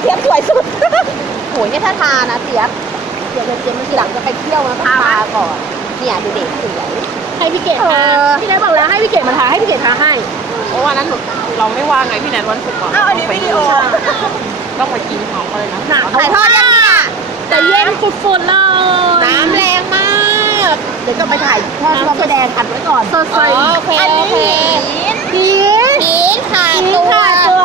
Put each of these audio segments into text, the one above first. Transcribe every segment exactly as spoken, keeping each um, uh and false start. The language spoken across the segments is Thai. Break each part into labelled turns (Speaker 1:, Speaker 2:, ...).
Speaker 1: เจี๊ยบสวยสุดโหยเนี่ยถ้าทานะเจี๊ยบเจี๊ยบเจี๊ยบมันทีหลังจะไปเที่ยวนะทาก่อนเนี่ยดูเด็กสวย
Speaker 2: ให้พี่เกดทาพี่แนทบอกแล้วให้พี่เกดมาทาให้พี่เกดทาให้
Speaker 3: เพราะวันนั้นเราไม่ว่างไงพี่แนทวันศุกร์ก่อน
Speaker 1: อ้าวอันนี้วิดีโอ
Speaker 3: ต้องไปกินของเขาเลยนะ
Speaker 1: ถ่ายทอดยังเนี่ย
Speaker 2: แต่เย็นฝุดๆเลย
Speaker 1: น้ำแรงมากเดี๋ยวจะไปถ่ายทอดพระประแดงอัดไว้ก่อน
Speaker 2: สดใส
Speaker 1: โอเคโอเค
Speaker 2: พีช
Speaker 1: พีชขาด
Speaker 2: พี
Speaker 1: ตั
Speaker 2: ช
Speaker 1: ว
Speaker 2: ขาดตัว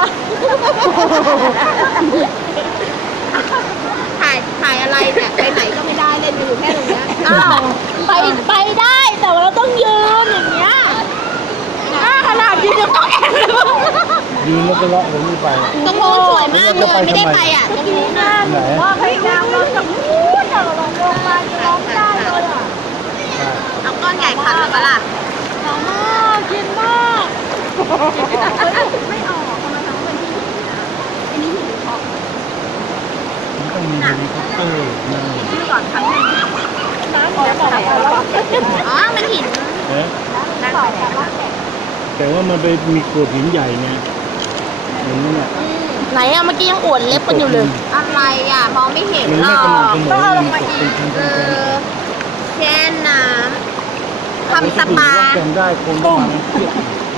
Speaker 1: ถ่ายถ่ายอะไรเนี่ยไปไหนก็ไม่ได้เล่นอยู่แค่ตรงเนี้ย
Speaker 2: อ้าวไปไปได้แต่ว่าเราต้องยืนอย่างเงี้ย
Speaker 1: ขนาดยืนยังต้องแอบเลย
Speaker 4: ยืนแล้วก็เลาะผมนี่ไป
Speaker 1: ตรงโน้นสวยมากเลยไม่ได้ไปอ่ะตรงนู้นน่ะ
Speaker 4: ไหน
Speaker 2: ว่าพยายามเราจะพูดแต่เราลงลงมาจะร้องไม่ได้เลยอ่ะ
Speaker 1: เอาก้อนใหญ่ขัดเลยปะล่ะ
Speaker 2: ร้องมากเย็นมาก
Speaker 1: ไม่ออกทำไมทำเป็นที่อันนี้หินออก
Speaker 4: มันต้องมีเฮลิคอปเตอร์นะ
Speaker 1: ที่ก่อนครั้งหนึ่ง
Speaker 2: น้ำออกไหนอ่ะ
Speaker 1: อ๋อมันหิน
Speaker 4: เอ๊ะ
Speaker 1: นั่นไปไหนล่ะ
Speaker 4: แต่ว่ามันไปมีโขดหินใหญ่ไงเห็นไหมเนี่ย
Speaker 2: ไหนอ่ะเมื่อกี้ยังอวดเล็บกันอยู่เลย
Speaker 1: อะไรอ่ะมองไม่เห็น
Speaker 4: มัน
Speaker 1: หร
Speaker 4: ไม่
Speaker 1: อก
Speaker 4: กำลังเสมอ
Speaker 1: ต้องเอาลงมา
Speaker 4: มัน
Speaker 1: อี
Speaker 4: ต
Speaker 1: ก
Speaker 4: กเป็น
Speaker 1: เอ
Speaker 4: ชั้น
Speaker 1: อแช่น้ำทำสปา
Speaker 4: แข่งได้คนประมาณเทียบ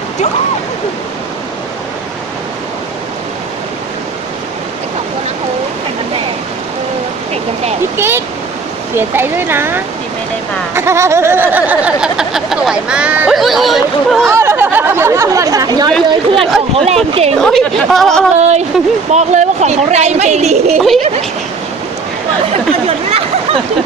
Speaker 1: ไอ้สองตัวนั้นเขาแข่งกันแดดเออแข่งกันแดด
Speaker 2: พี่กิ๊กเสียใจด้วยนะ
Speaker 3: ที่ไม่ได้มา
Speaker 1: สวยมาก
Speaker 2: อุ้ยอุ้ยอุ้ยเพื่อนนะย้อยเย้ยเพื่อนของเขาแรงจริงบอกเลยบอกเลยว่าของเขาแรงจริง